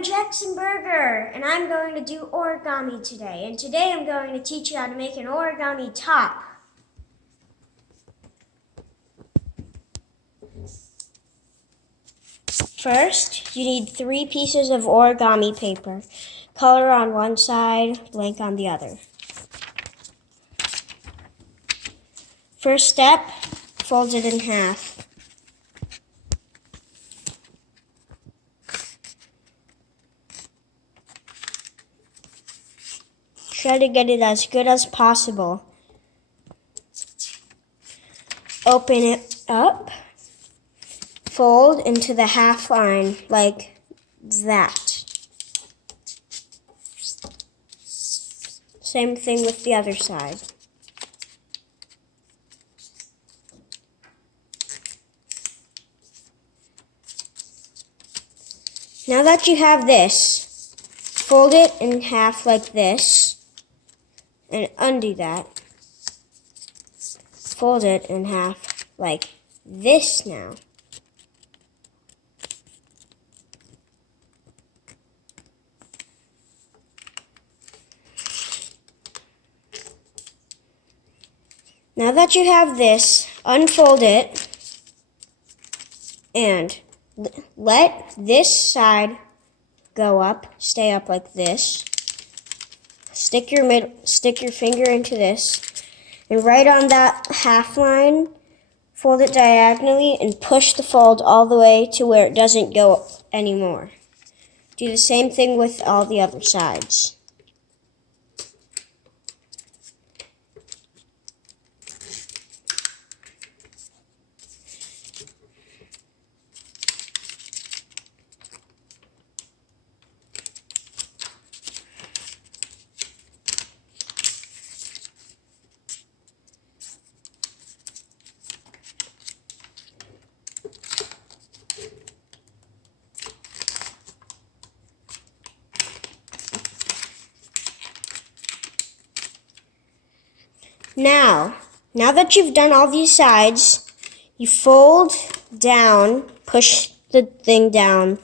I'm Jackson Berger, and I'm going to do origami today. And today I'm going to teach you how to make an origami top. First, you need 3 pieces of origami paper. Color on one side, blank on the other. First step, fold it in half. Try to get it as good as possible. Open it up. Fold into the half line like that. Same thing with the other side. Now that you have this, fold it in half like this and undo that. Fold it in half like this now. Now that you have this, unfold it and let this side go up, stay up like this. Stick your finger into this, and right on that half line, fold it diagonally and push the fold all the way to where it doesn't go anymore. Do the same thing with all the other sides. Now that you've done all these sides, you fold down, push the thing down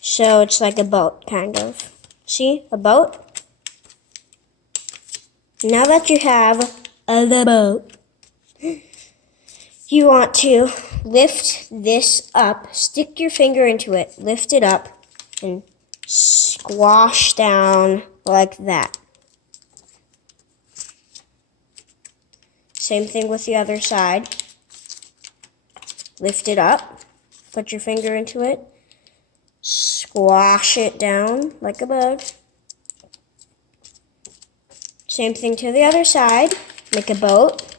so it's like a boat, kind of. See, a boat? Now that you have the boat, you want to lift this up, stick your finger into it, lift it up, and squash down like that. Same thing with the other side. Lift it up, put your finger into it, squash it down like a bug. Same thing to the other side. Make a boat.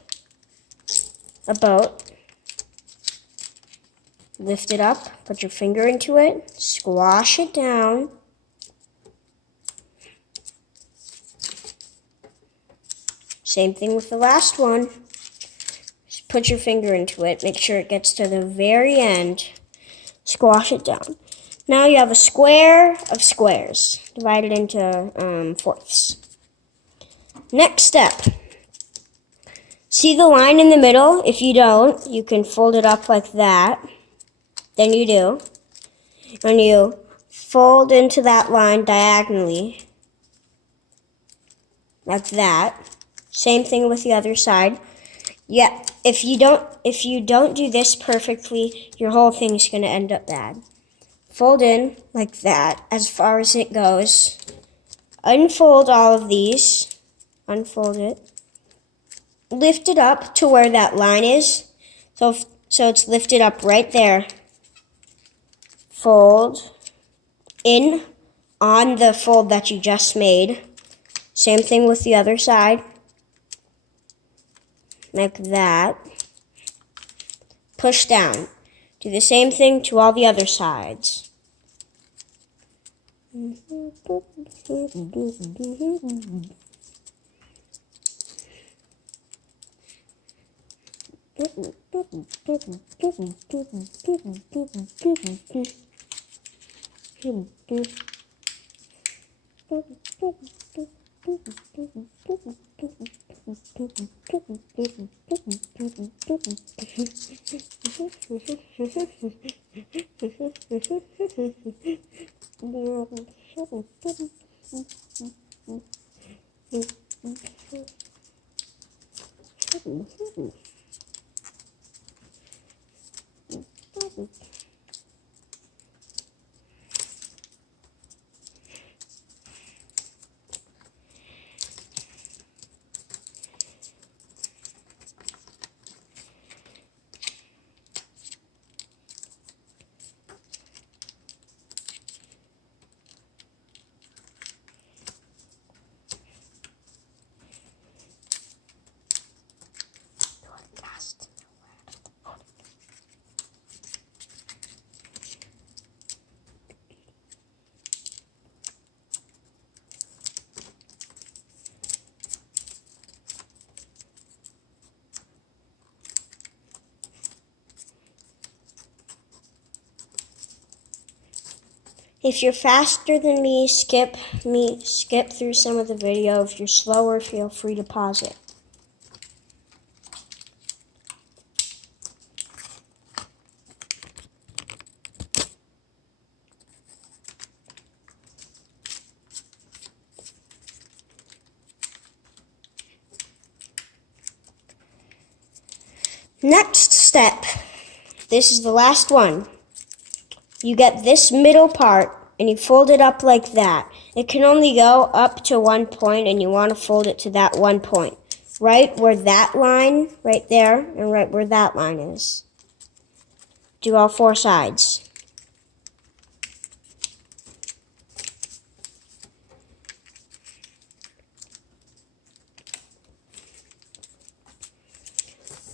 Lift it up, put your finger into it, squash it down. Same thing with the last one. Just put your finger into it, make sure it gets to the very end, squash it down. Now you have a square of squares, divided into fourths. Next step. See the line in the middle? If you don't, you can fold it up like that. Then you do. And you fold into that line diagonally, like that. Same thing with the other side. Yeah, if you don't do this perfectly, your whole thing is going to end up bad. Fold in like that as far as it goes. Unfold all of these. Unfold it. Lift it up to where that line is. So it's lifted up right there. Fold in on the fold that you just made. Same thing with the other side. Like that. Push down. Do the same thing to all the other sides. If you're faster than me, skip through some of the video. If you're slower, feel free to pause it. Next step. This is the last one. You get this middle part and you fold it up like that. It can only go up to one point and you want to fold it to that one point. Right where that line, right there, and right where that line is. Do all four sides.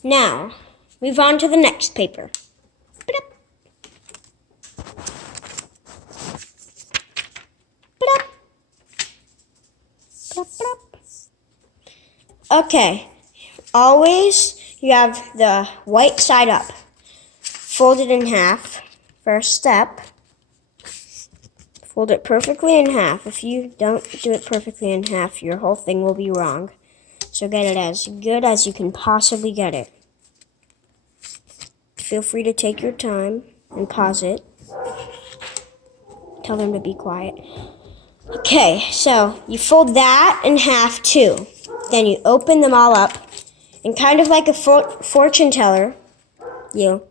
Now, move on to the next paper. Okay, always you have the white side up. Fold it in half. First step, fold it perfectly in half. If you don't do it perfectly in half, your whole thing will be wrong. So get it as good as you can possibly get it. Feel free to take your time and pause it. Tell them to be quiet. Okay, so you fold that in half too. Then you open them all up, and kind of like a fortune teller, you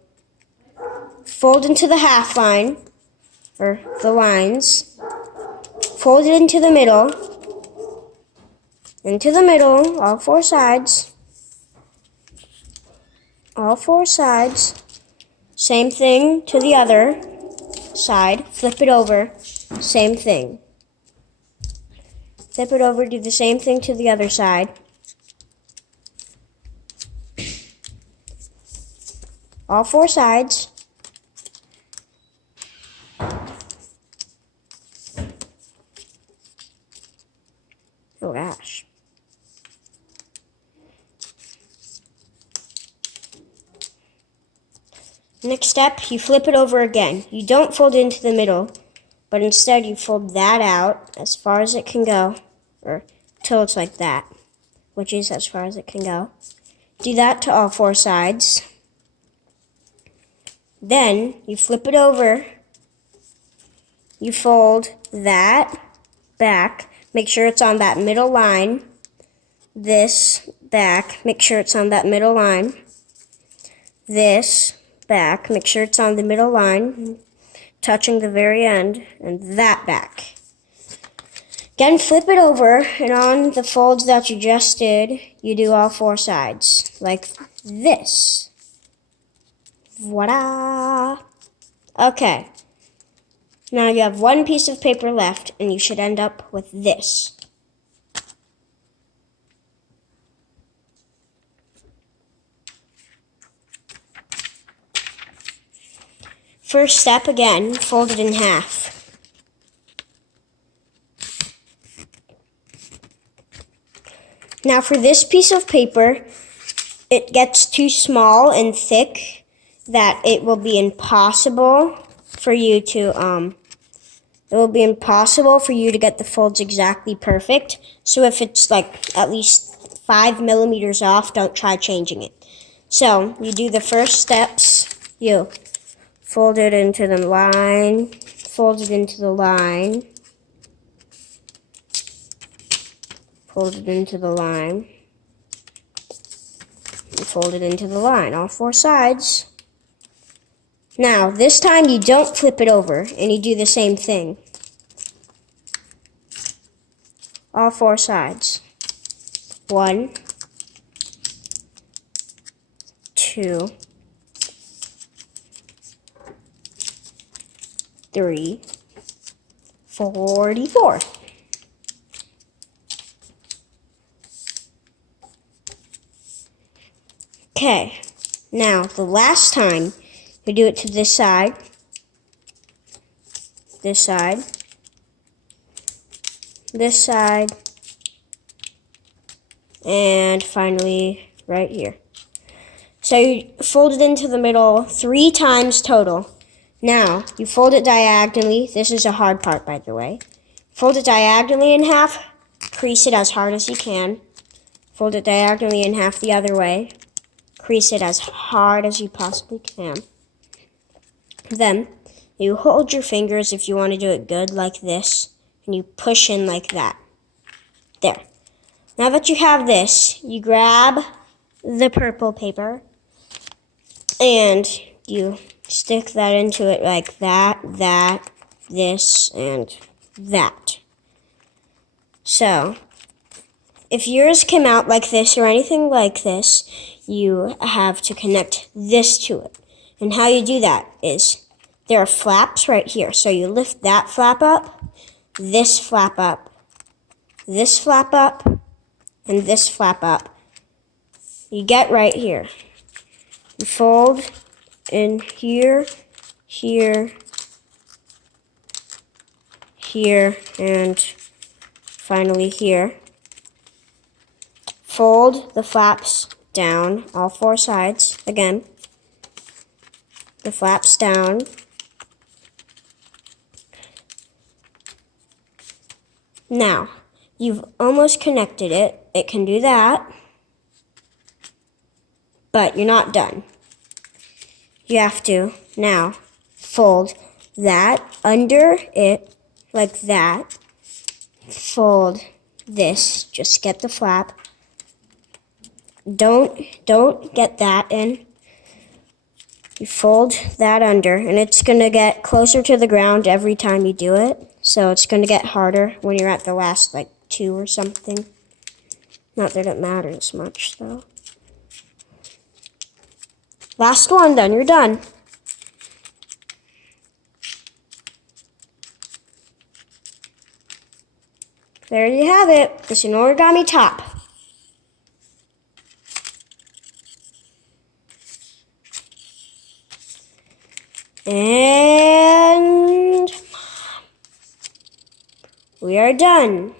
fold into the half line, or the lines, fold it into the middle, all four sides, same thing to the other side, flip it over, same thing. Flip it over, do the same thing to the other side. All four sides. Oh gosh. Next step, you flip it over again. You don't fold it into the middle, but instead you fold that out as far as it can go, or till it's like that, which is as far as it can go. Do that to all four sides. Then you flip it over, you fold that back, make sure it's on that middle line, this back, make sure it's on that middle line, this back, make sure it's on the middle line, touching the very end, and that back. Again, flip it over, and on the folds that you just did, you do all four sides, like this. Voila! Okay. Now you have one piece of paper left, and you should end up with this. First step again, fold it in half. Now for this piece of paper, it gets too small and thick that it will be impossible for you to get the folds exactly perfect. So if it's like at least 5 millimeters off, don't try changing it. So you do the first steps, you fold it into the line, fold it into the line, fold it into the line, and fold it into the line, all four sides. Now, this time you don't flip it over, and you do the same thing. All four sides. 1, 2, 3, 44. Okay, now the last time we do it to this side, this side, this side, and finally right here. So you fold it into the middle 3 times total. Now, you fold it diagonally. This is a hard part, by the way. Fold it diagonally in half. Crease it as hard as you can. Fold it diagonally in half the other way. Crease it as hard as you possibly can. Then, you hold your fingers if you want to do it good, like this, and you push in like that. There. Now that you have this, you grab the purple paper, and you stick that into it like that, this, and that. So, if yours came out like this or anything like this, you have to connect this to it. And how you do that is, there are flaps right here. So you lift that flap up, this flap up, this flap up, and this flap up. You get right here. You fold in here, here, here, and finally here. Fold the flaps down, all four sides. Again, the flaps down. Now, you've almost connected it. It can do that, but you're not done. You have to now fold that under it like that. Fold this, just get the flap. Don't get that in. You fold that under, and it's going to get closer to the ground every time you do it. So it's going to get harder when you're at the last, like, 2 or something. Not that it matters much, though. Last one, then you're done. There you have it. It's an origami top. And we are done.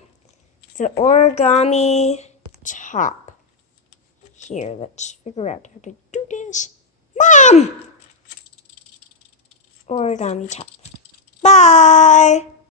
The origami top. Here, let's figure out how to do this. Mom! Origami top. Bye!